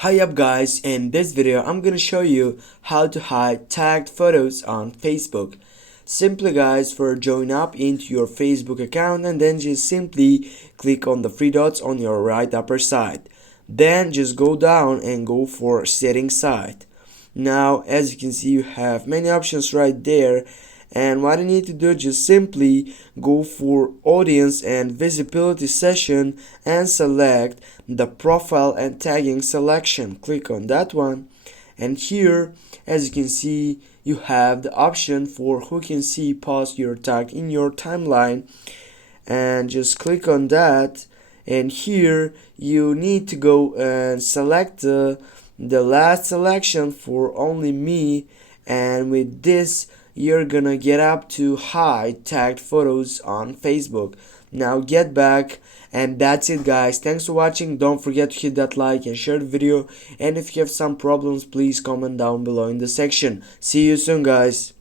Hi up guys, in this video I'm gonna show you how to hide tagged photos on Facebook. Simply guys, for join up into your Facebook account and then just simply click on the three dots on your right upper side. Then just go down and go for settings side. Now as you can see, you have many options right there, and what you need to do, just simply go for audience and visibility session and select the profile and tagging selection. Click on that one, and here as you can see, you have the option for who can see post your tag in your timeline, and just click on that. And here you need to go and select the last selection for only me, and with this you're gonna get up to hide tagged photos on Facebook. Now get back, and that's it guys. Thanks for watching. Don't forget to hit that like and share the video, and if you have some problems, please comment down below in the section. See you soon guys.